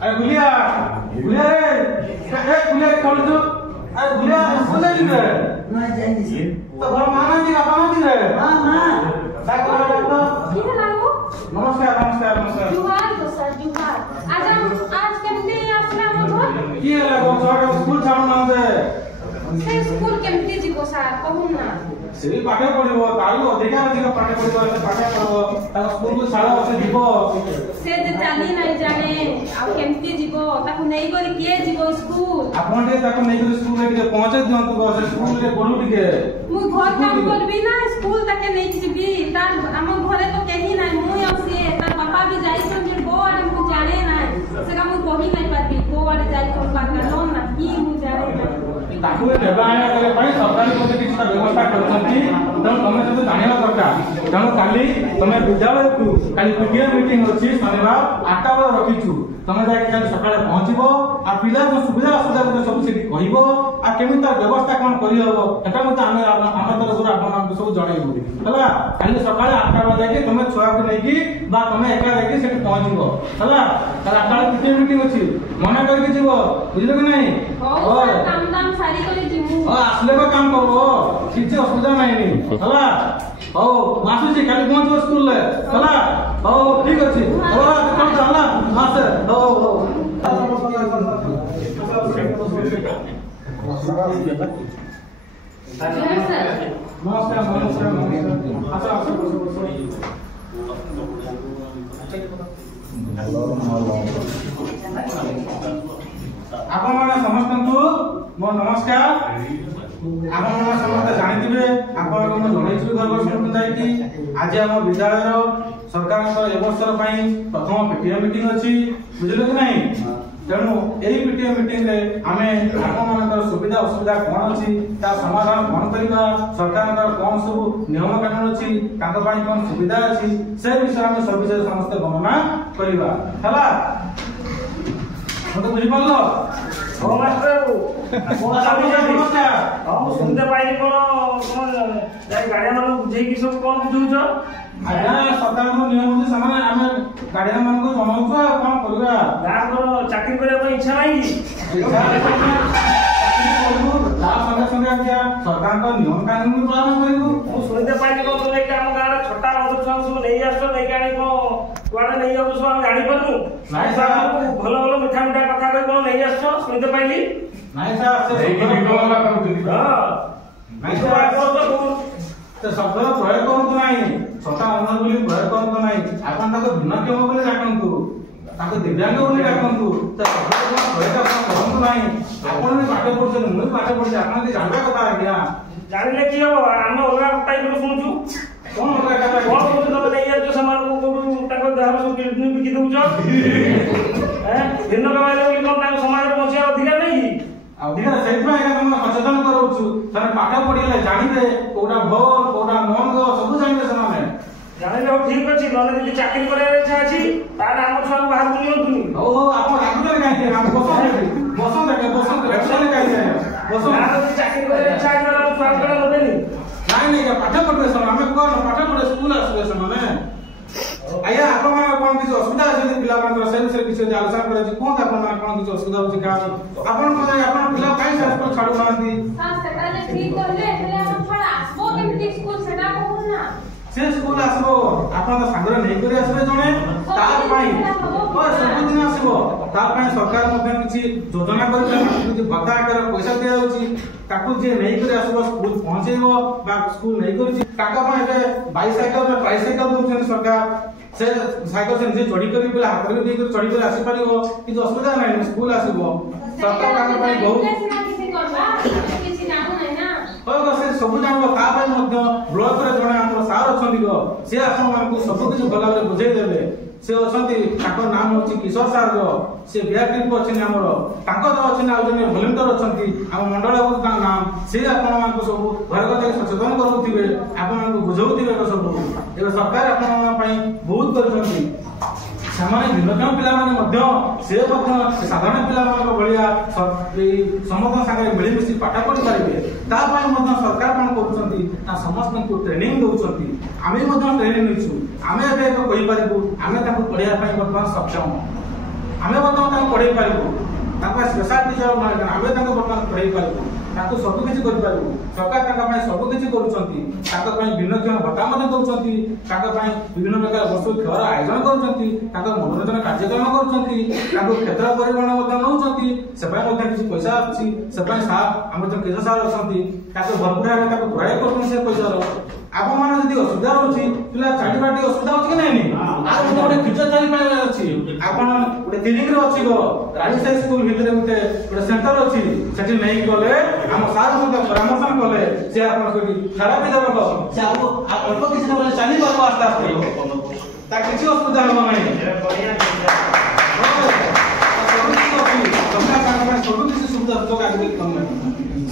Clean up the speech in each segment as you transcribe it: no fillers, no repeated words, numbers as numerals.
अरे गुलिया गुलिया रे गुलिया कौन जो अरे गुलिया स्कूल नहीं रे ना जाएंगे तो घर माना जी आप माना जी रे हां हां डॉक्टर डॉक्टर किधर लागो नमस्कार नमस्कार नमस्कार जुहार तो सर जुहार आज केमते आसला हमर घर की लागो छोटा स्कूल छाड़ो ना दे से स्कूल केमते जीवो सर कहूं ना से पाठे पढिबो तारू अधिकार अधिक पाठे पढिबो से पाठे पढो ता स्कूल को छाड़ो से जीवो से जे जानी नहीं जाने आ केमते जीवो ताको नहीं करी के जीवो स्कूल आपण के ताको नहीं करी स्कूल रे पहुंचे दियंतु को से स्कूल रे पढु टिके मु घर काम करबी ना स्कूल ताके नहीं जीबी तार हम घरे तो केही नाही मु और से तार पापा भी जाई छन जे बो आरे मु जाने नाही सेका मु कहि नहीं पाबी बो आरे जाई कोन बाका लोन ना की मु जाने नाही ताकू निर्वाहन करे पई सरकारी कोते किछ व्यवस्था करछंती तण तमे सब जानिबा दरकार तण काली तमे विद्यालय को काली पीटीएम मीटिंग अछि शनिवार 8टा बजे रखिछु तमे जाय काली सकाळे पहुंचिबो आ पिला को सुविधा असुविधा को सब सेठी कहिबो आ केमिता व्यवस्था कोन करि हबो एटा मते हम तरफ आपन सब जणाइबो हला काली सकाळे 8टा बजे जाके तमे छुआ को नेकी बा तमे एका जाके सेठी पहुंचिबो हला काली 8टा बजे पीटीएम मीटिंग अछि मना करके जीवो बुझलो कि नहीं हो काम दाम सारी करे जिमु असले को काम करबो किछ असुविधा नहीं हला हो मासु जी काली पहुंचो स्कूल ले हला हो ठीक अछि हो कोन हला मास हो हो नमस्कार नमस्कार अच्छा आपण माने समस्त मो नमस्कार आपण माने समस्त जानिथिबे आपण को जणैछु गर्व समस्त जाई कि आज हम विद्यालय सरकार ए वर्षर पई प्रथम पीटीएम मीटिंग अछि बुझलो कि नहीं तेणु एही पीटीएम मीटिंग रे हमें आपण मानकर सुविधा असुविधा कोन अछि ता समाधान कोन करबा सरकार कोन सब नियम कानून अछि ताको पई कोन सुविधा अछि से विषय हम सब विषय समस्त वर्णना करबा हला मते बुझि पालो हो मास्टर नमस्कार हां सुनते पाइली कोन जाई गाडिया मन बुझेई कि सब कोन बुझुछ आया सरकार को नियम जे समान हम गाडिया मन को जणाउछ कोन करबा गाँव चाकरी करे को इच्छा नहीं ता संगे संगे क्या सरकार का नियम कानून पालन करिबो सुनते पाइली कोन तुम एक हम गाँव छोटा बड़ छुआ सब नहीं आसो नहीं गाड़ी को कुआडे नहीं जाऊ सब हम गाड़ी परनु नहीं साहब भलो भलो मिठा मिठा कथा कहि कोन नहीं आसो सुनते पाइली नहीं साहब से वीडियो वाला करू हां नहीं तो शब्द प्रयोग करतु नहीं छोटा अनर बोली प्रयोग करतु नहीं आपण ताको भिन्नक्षम बोली डाकंतु ताको दिव्यांग बोली डाकंतु तो शब्द प्रयोग करतु नहीं आपण भी पाठ पढछन मु पाठ पढछ आपण के जानबा कथा आज्ञा जानिले की हो हम ओला टाइप रो सुनछु कोन ओला कथा कोन कोन तो नहीं आजो समान को ताको देहर सब किडनी बिकी दउछ हैं भिन्न कमाइले कि कोन ताको समाज रे बसिया अधिकार नहीं अधिकार सेथमा एका हम सचेतन करउछु तने पाठ पढिले जानिबे कोडा भोर कोडा मंग सब जानिबे समान जानिले हो ठीक अछि नले যদি চাকরি করে ইচ্ছা আছে তার নাম সব বাহার নিয়ন্তুনি ओ आपण রাখুলে কাই हम बसो देखे राखुले काई बसो না যদি চাকরি করে ইচ্ছা আছে তাহলে সব করে লবেনি नहीं पाठ पढ़े समय आम कौन पाठ पढ़े स्कूल आसवे समय आया आपण कौन किसी असुविधा अछि पिला मानकर से किसी आलोचना करे कोन आपण कौन किसी असुविधा अछि का आपण कोन आपण पिला काई से स्कूल छाडू नांती हां सेटा जे ठीक कहले हेले हम छाड़ आसबो केमती स्कूल सेटा कहू ना से स्कूल आसबो आपण संग्रह नहीं करी आसबे जणे तार पई ओ सब दिन आसबो तार पई सरकार मध्ये किछि योजना करले किछि भत्ता आकर पैसा दिया होछि ताकू जे नहीं करी आसबो स्कूल पहुंचेबो बा स्कूल नहीं करी ताका पई बे बाइसाइकल में ट्राइसाइकल दोछन सरकार से साइकल से जे चढ़ी करी पिला हाथ रे दे कर चढ़ी कर आसी परिबो कि असुविधा नहीं स्कूल आसबो सरकार ताका पई बहुत किछि करबा किछि नाम नै ना ओ से सब जानबो ता पई मध्ये ब्लॉक रे जणे हमर सार अछंती गो से आपण मानकु सब किछ भला रे बुझाई देबे से अछंती ताको नाम होची किशोर सार गो से बिहार को अछि हमर ताको जो अछि ना जने वॉलंटियर अछंती हम मंडल का नाम से आपण मानकु सब घर कथा सचेतन करूथिबे आपण मानकु बुझाउथिबे सब ए सरकार आपण पई बहुत करछंती ସେମାନେ ଭିନ୍ନକ୍ଷମ ପିଲାମାନେ ମଧ୍ୟ ସାଧାରଣ ପିଲାମାନଙ୍କ ଭଳିଆ ସମସ୍ତଙ୍କ ସାଙ୍ଗରେ ମିଳିମିଶି ପାଠ ପଢିପାରିବେ। ତା ପାଇଁ ମଧ୍ୟ ସରକାର କଣ କରୁଛନ୍ତି ନା ସମସ୍ତଙ୍କୁ ଟ୍ରେନିଂ ଦଉଛନ୍ତି। ଆମେ ମଧ୍ୟ ଟ୍ରେନିଂ ନେଇଛୁ। ଆମେ ଏବେ କହିପାରିବୁ ଆମେ ତାଙ୍କୁ ପଢିବା ପାଇଁ ବର୍ତ୍ତମାନ ସକ୍ଷମ। ଆମେ ମଧ୍ୟ ତାଙ୍କୁ ପଢେଇ ପାରିବୁ। ତାଙ୍କ ସ୍ପେଶାଲ ଟିଚର ଆମେ ତାଙ୍କୁ ବର୍ତ୍ତମାନ ପଢେଇ ପାରିବୁ। ତାଙ୍କୁ ସବୁ କିଛି କରିପାରିବୁ। ସରକାର ତାଙ୍କ ପାଇଁ ସବୁ କିଛି କରୁଛନ୍ତି। ତାଙ୍କ ପାଇଁ ଭିନ୍ନକ୍ଷମ ଭତ୍ତା ମଧ୍ୟ ଦଉଛନ୍ତି। ତାଙ୍କ ପାଇଁ ବିଭିନ୍ନ ପ୍ରକାର ବସ୍ତୁ ଖେଳର ଆୟୋଜନ କରୁଛନ୍ତି। ତାଙ୍କ ମନୋରଞ୍ଜନ କାର୍ଯ୍ୟକ୍ରମ କରୁଛନ୍ତି। ତାଙ୍କୁ କ୍ଷେତ୍ର ପରିବହନ ମଧ୍ୟ ନେଉଛନ୍ତି। ସେ ପାଇଁ ମଧ୍ୟ କିଛି ପଇସା ଅଛି। ସେ ପାଇଁ ଆମର ଯେଉଁ କେଶ ସାର୍ ଅଛନ୍ତି ତାକୁ ଭରପୁର ଭାବେ ତାକୁ ପ୍ରୟୋଗ କରୁଛନ୍ତି ସେ ପଇସାର। ଆପଣମାନେ ଯଦି ଅସୁବିଧା ରହୁଛି ପିଲା ଚାଲିବା ଟିକେ ଅସୁବିଧା ଅଛି କି ନାଇଁ ଆଉ ଗୋଟେ ଫିଜିଓଥେରାପି ପାଇଁ ଅଛି। ଆପଣ ଗୋଟେ ତିରିଙ୍ଗରେ ଅଛି ରାଣୀ ସାହି ସ୍କୁଲ ଭିତରେ ଗୋଟେ ସେଣ୍ଟର ଅଛି। ସେଠି ନେଇକି ଗଲେ ଆମ ସାର୍ ମଧ୍ୟ ପରାମର୍ଶ କଲେ ସେ ଆପଣ ସେଠି ଥେରାପି ଦେବ। ସେ ଅଳ୍ପ କିଛି ନହେଲେ ଚାଲିପାରିବ ଆସ୍ତେ ଆସ୍ତେ। ତା କିଛି ଅସୁବିଧା ହେବ ନାହିଁ। ସବୁ କିଛି ସୁବିଧା ସୁଯୋଗ ଆଜିକାଲି କଲେଣି।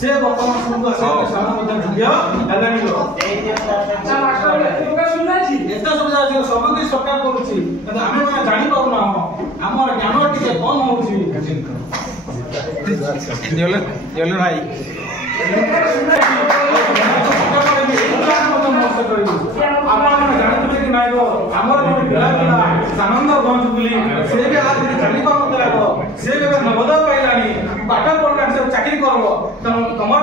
ସେ ବର୍ତ୍ତମାନ ସବୁ ଆସେ ସେମାନେ ମଧ୍ୟ ଯୋଗ୍ୟ ହେଲେଣି। ଏତେ ସୁବିଧା ଅଛି ସବୁ କିଛି ସରକାର କରୁଛି କିନ୍ତୁ ଆମେ ମାନେ ଜାଣିପାରୁନା। ଆମର ଜ୍ଞାନ ଟିକେ କମ ହଉଛି। ଭାଇ ଆପଣମାନେ ଜାଣିଥିଲେ କି ନାଇଁ ଆମର ଗୋଟେ ପିଲା ସାନନ୍ଦ ଗଞ୍ଜ ବୋଲି ସେ ବି ଆଜି ଜାଣିପାରୁନଥିଲା। ସେ ବି ନବୋଦୟ ପାଇଲାଣି ପାଠ ପଢିଲାଣି ସେ ଚାକିରି କରିବ। ତେଣୁ ତମର